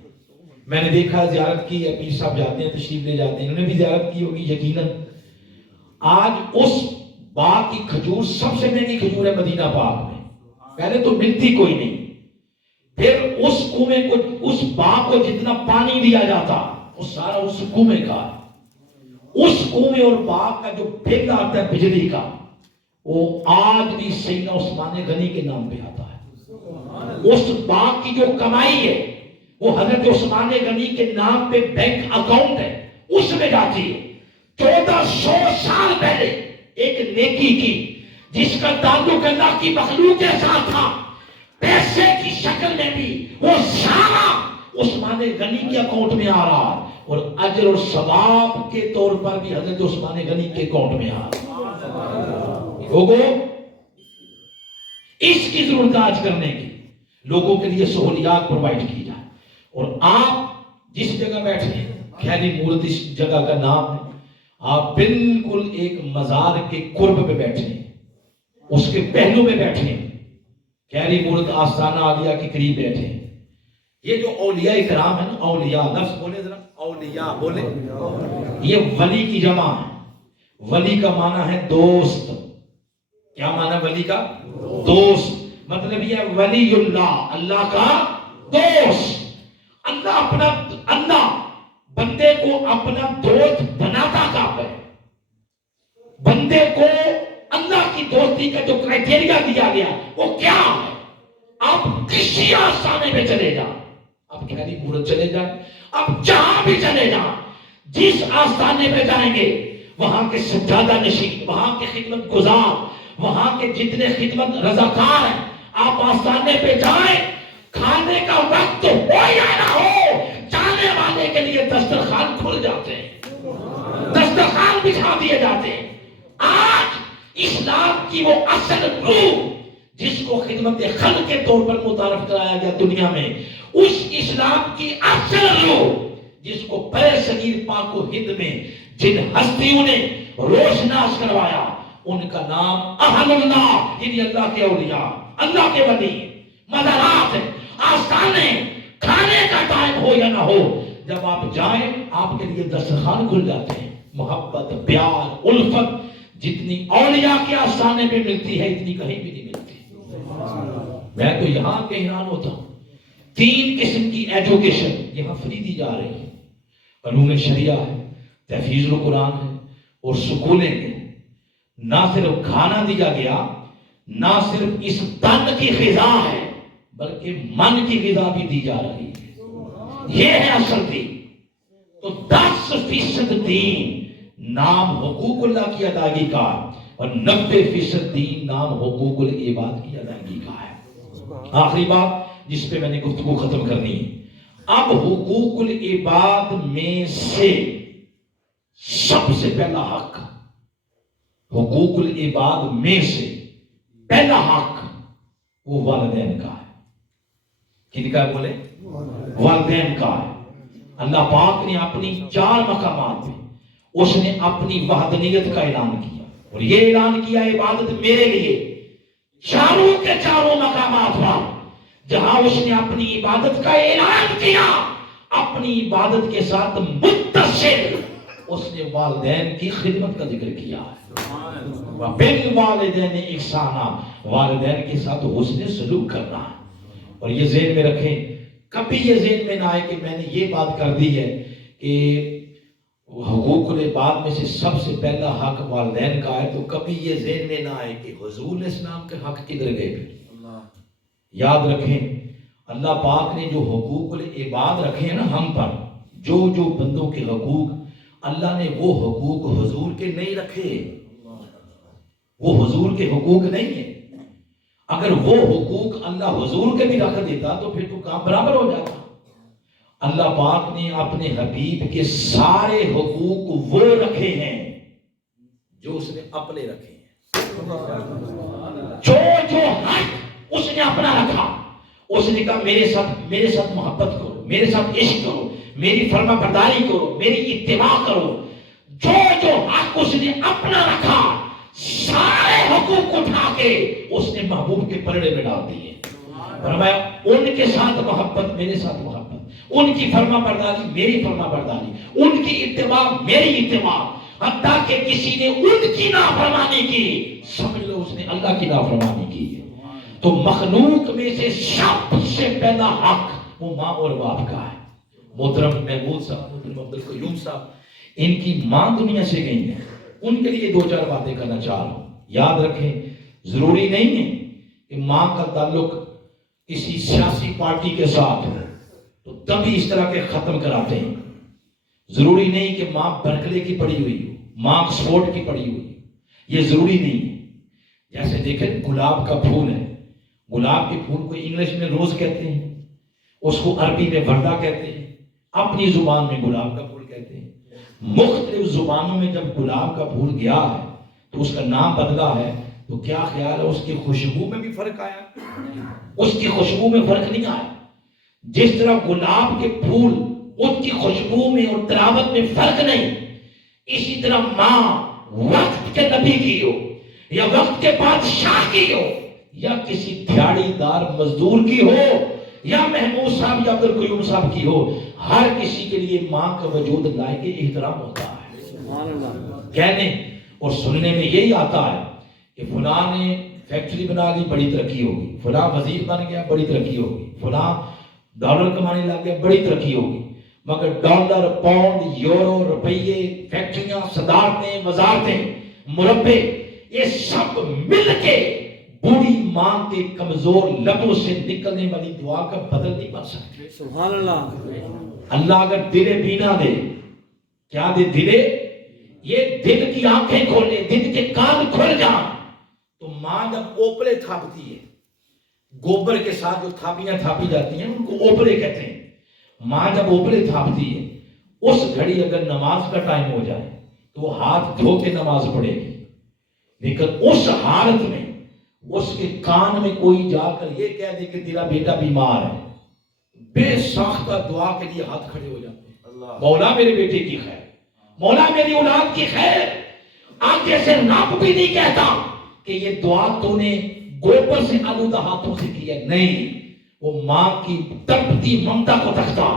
میں نے دیکھا زیارت کی, پیر صاحب جاتے ہیں تشریف لے جاتے ہیں, انہوں نے بھی زیارت کی ہوگی یقیناً. آج اس باغ کی کھجور سب سے مہنگی کھجور ہے مدینہ پاک میں, پہلے تو ملتی کوئی نہیں. پھر اس کنویں کو, اس باغ کو جتنا پانی دیا جاتا وہ سارا اس کنویں کا. اس کنویں اور باغ کا جو بل آتا ہے بجلی کا, وہ آج بھی سیدنا عثمان غنی کے نام پہ آتا ہے. اس باغ کی جو کمائی ہے وہ حضرت عثمان غنی کے نام پہ بینک اکاؤنٹ ہے, اس میں جاتی ہے. 1400 سال پہلے ایک نیکی کی جس کا تعلق اللہ کی مخلوق کے ساتھ تھا, پیسے کی شکل میں بھی وہ سارا عثمان غنی کے اکاؤنٹ میں آ رہا ہے, اور اجر اور ثواب کے طور پر بھی حضرت عثمان غنی کے اکاؤنٹ میں آ رہا ہے. لوگوں اس کی ضرورت آج کرنے کی, لوگوں کے لیے سہولیات پرووائڈ کی جائے. اور آپ جس جگہ بیٹھے ہیں, خیری مورت اس جگہ کا نام ہے, آپ بالکل ایک مزار کے قرب پہ بیٹھے ہیں, اس کے پہلو میں بیٹھے ہیں, خیری مورت آستانہ عالیہ کے قریب بیٹھے ہیں. یہ جو اولیاء اکرام ہے نا, اولیاء لفظ بولے ذرا, اولیاء بولے, یہ ولی کی جمع ہے. ولی کا معنی ہے دوست. کیا معنی ولی کا؟ دوست. مطلب یہ ولی اللہ, اللہ کا دوست. اللہ بندے کو اپنا دوست بناتا کب ہے؟ بندے کو اللہ کی دوستی کا جو کرائٹیریا دیا گیا وہ کیا ہے؟ آپ کسی آستانے میں چلے جائیں, آپ خیری مورت چلے جائیں, آپ جہاں بھی چلے جائیں, جس آستانے میں جائیں گے وہاں کے سجادہ نشین, وہاں کے خدمت گزار, وہاں کے جتنے خدمت رضاکار ہیں, آپ آستانے پہ جائیں, کھانے کا وقت ہو یا نہ ہو, جانے والے کے لیے دسترخوان کھل جاتے ہیں, دسترخوان بچھا دیے جاتے ہیں. آج اسلام کی وہ اصل روح جس کو خدمت خلق کے طور پر متعارف کرایا گیا دنیا میں, اس اسلام کی اصل روح جس کو بر صغیر پاک و ہند میں جن ہستیوں نے روشناس کروایا, ان کا نام اہل اللہ, یعنی اللہ کے اولیاء, اللہ کے ولی. مزارات ہیں, آستانے, کھانے کا ٹائم ہو یا نہ ہو, جب آپ جائیں آپ کے لیے دسترخوان کھل جاتے ہیں. محبت, پیار, الفت جتنی اولیاء کے آستانے پہ ملتی ہے اتنی کہیں بھی نہیں ملتی. میں تو یہاں کے حیران ہوتا ہوں. 3 قسم کی ایجوکیشن یہاں فری دی جا رہی ہے. علوم شریعہ ہے, تحفیظ القرآن ہے, اور سکولیں ہیں. نہ صرف کھانا دیا گیا, نہ صرف اس تن کی غذا ہے, بلکہ من کی غذا بھی دی جا رہی ہے. یہ ہے اصل دین. تو 10% دین نام حقوق اللہ کی ادائیگی کا, اور 90% دین نام حقوق العباد کی ادائیگی کا ہے. آخری بات جس پہ میں نے گفتگو ختم کرنی ہے, اب حقوق العباد میں سے سب سے پہلا حق, حقوق العباد میں سے پہلا حق وہ والدین کا ہے. کن کا ہے بولے؟ والدین کا ہے. اللہ پاک نے اپنی 4 مقامات پہ اس نے اپنی وحدانیت کا اعلان کیا, اور یہ اعلان کیا عبادت میرے لیے. چاروں کے چاروں مقامات پر جہاں اس نے اپنی عبادت کا اعلان کیا, اپنی عبادت کے ساتھ متصل اس نے والدین کی خدمت کا ذکر کیا ہے. بالوالدین احسانا, والدین کے ساتھ حسن سلوک کرنا ہے. اور یہ ذہن میں رکھیں, کبھی یہ ذہن میں نہ آئے کہ میں نے یہ بات کر دی ہے کہ حقوق العباد میں سے سب سے پہلا حق والدین کا ہے, تو کبھی یہ ذہن میں نہ آئے کہ حضور اسلام کے حق کدھر گئے پھر. یاد رکھیں, اللہ پاک نے جو حقوق العباد رکھے ہیں نا ہم پر, جو بندوں کے حقوق, اللہ نے وہ حقوق حضور کے نہیں رکھے. وہ حضور کے حقوق نہیں ہیں. اگر وہ حقوق اللہ حضور کے بھی رکھ دیتا تو پھر تو کام برابر ہو جاتا. اللہ پاک نے اپنے حبیب کے سارے حقوق وہ رکھے ہیں جو اس نے اپنے رکھے ہیں. جو حق اس نے اپنا رکھا، اس نے کہا میرے ساتھ محبت کرو، میرے ساتھ عشق کرو، میری فرما برداری کرو، میری اتباع کرو۔ جو حق اس نے اپنا رکھا، سارے حقوق اٹھا کے اس نے محبوب کے پلڑے میں ڈال دیے۔ فرمایا ان کے ساتھ محبت، میرے ساتھ محبت، ان کی فرما برداری میری فرما برداری، ان کی اتباع میری اتباع، حتیٰ کہ کسی نے ان کی نافرمانی کی، سمجھ لو اس نے اللہ کی نافرمانی کی۔ تو مخلوق میں سے سب سے پہلا حق وہ ماں اور باپ کا ہے۔ محترم محمود صاحب، محترم عبدالقیوم صاحب، ان کی ماں دنیا سے گئی ہیں، ان کے لیے 2-4 باتیں کرنا چاہ رہا ہوں۔ یاد رکھیں، ضروری نہیں ہے کہ ماں کا تعلق کسی سیاسی پارٹی کے ساتھ ہو تو تبھی اس طرح کے ختم کراتے ہیں۔ ضروری نہیں کہ ماں برکلے کی پڑھی ہوئی ہو، ماں آکسفورڈ کی پڑھی ہوئی ہو، یہ ضروری نہیں ہے۔ جیسے دیکھیں گلاب کا پھول ہے، گلاب کے پھول کو انگلش میں روز کہتے ہیں، اس کو عربی میں وردہ کہتے ہیں، اپنی زبان میں گلاب کا پھول کہتے ہیں۔ مختلف زبانوں میں جب گلاب کا پھول گیا ہے تو اس کا نام بدلا ہے، تو کیا خیال ہے اس کی خوشبو میں بھی فرق آیا؟ اس کی خوشبو میں فرق نہیں آیا۔ جس طرح گلاب کے پھول ان کی خوشبو میں اور تراوت میں فرق نہیں، اسی طرح ماں وقت کے نبی کی ہو یا وقت کے بادشاہ کی ہو یا کسی دیہڑی دار مزدور کی ہو یا محمود صاحب یا عبدالقیوم صاحب کی ہو، ہر کسی کے لیے ماں کا وجود لائق احترام ہوتا ہے۔ کہنے اور سننے میں یہی آتا ہے کہ فلاں نے فیکٹری بنا لی، بڑی ترقی ہوگی، فلاں وزیر بن گیا، بڑی ترقی ہوگی، فلاں ڈالر کمانے لگ گیا، بڑی ترقی ہوگی۔ مگر ڈالر، پاؤنڈ، یورو، روپیے، فیکٹریاں، صدارتیں، وزارتیں، مربے، یہ سب مل کے بوڑھی ماں کے کمزور لبوں سے نکلنے والی دعا کا بدل نہیں بن سکتے۔ سبحان اللہ۔ اللہ اگر دل بینا دے، کیا دے؟ دلے، یہ دل کی آنکھیں کھولے، دل کے کان کھل جائیں، تو ماں جب اوپرے تھاپتی ہے، گوبر کے ساتھ جو تھاپیاں تھاپی جاتی ہیں ان کو اوپرے کہتے ہیں، ماں جب اوپرے تھاپتی ہے، اس گھڑی اگر نماز کا ٹائم ہو جائے تو وہ ہاتھ دھو کے نماز پڑھے گی، لیکن اس حالت میں اس کے کان میں کوئی جا کر یہ کہہ دے کہ تیرا بیٹا بیمار ہے، بے ساختہ دعا کے لیے ہاتھ کھڑے ہو جاتے ہیں، مولا میرے بیٹے کی خیر، مولا میری اولاد کی خیر۔ آنکھیں سے رب بھی نہیں کہتا کہ یہ دعا تو نے گوبر سے آلودہ ہاتھوں سے کی ہے، نہیں، وہ ماں کی تڑپتی ممتا کو تکتا،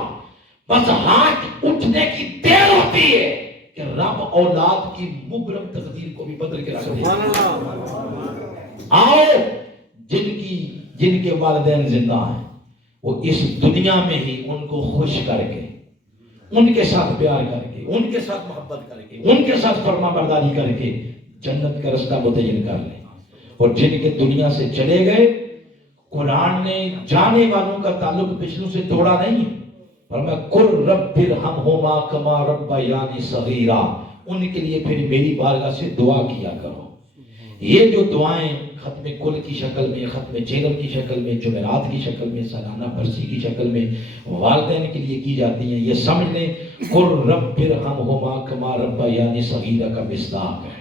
بس ہاتھ اٹھنے کی دیر ہوتی ہے کہ رب اولاد کی مبرم تقدیر کو بھی بدل کے رکھ دے۔ آؤ جن کے والدین زندہ ہیں وہ اس دنیا میں ہی ان کو خوش کر کے، ان کے ساتھ پیار کر کے، ان کے ساتھ محبت کر کے، ان کے ساتھ فرما برداری کر کے جنت کا رستہ متعین کر لیں۔ اور جن کے دنیا سے چلے گئے، قرآن نے جانے والوں کا تعلق پچھلوں سے توڑا نہیں، فرمایا قل رب ارحمہما کما ربیانی صغیرا، ان کے لیے پھر میری بارگاہ سے دعا کیا کرو۔ یہ جو دعائیں ختم کل کی شکل میں، ختم چینل کی شکل میں، جمعرات کی شکل میں، سالانہ برسی کی شکل میں والدین کے لیے کی جاتی ہیں، یہ سمجھ لیں قل رب ارحمہما کما ربیانی صغیرا کا مصداق ہے۔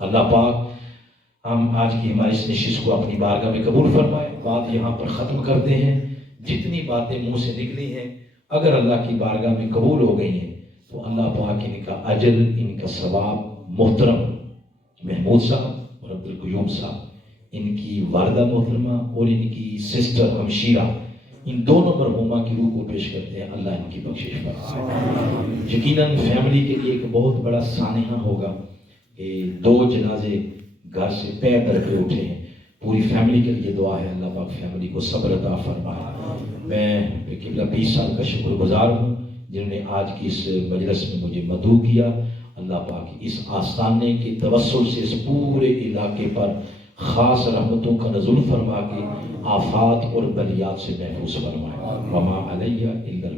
اللہ پاک ہم آج کی ہماری اس نشست کو اپنی بارگاہ میں قبول فرمائے۔ بات یہاں پر ختم کرتے ہیں۔ جتنی باتیں منہ سے نکلی ہیں اگر اللہ کی بارگاہ میں قبول ہو گئی ہیں تو اللہ پاک ان کا اجر، ان کا ثواب محترم محمود صاحب اور عبدالقیوم صاحب، ان کی والدہ محترمہ اور ان کی سسٹر ہمشیرہ، ان دونوں مرحومہ کی روح کو پیش کرتے ہیں، اللہ ان کی بخشش فرمائے۔ یقیناً فیملی کے لیے ایک بہت بڑا سانحہ ہوگا کہ 2 جنازے گھر سے پیر در کے اٹھے ہیں۔ پوری فیملی کے لیے دعا ہے، اللہ پاک فیملی کو صبر عطا فرمائے۔ میں قبلہ 20 سال کا شکر گزار ہوں جنہوں نے آج کی اس مجلس میں مجھے مدعو کیا۔ اللہ پاک اس آستانے کے توسل سے اس پورے علاقے پر خاص رحمتوں کا نزول فرما کے آفات اور بلیات سے محفوظ فرمائے۔ وما علیہ الا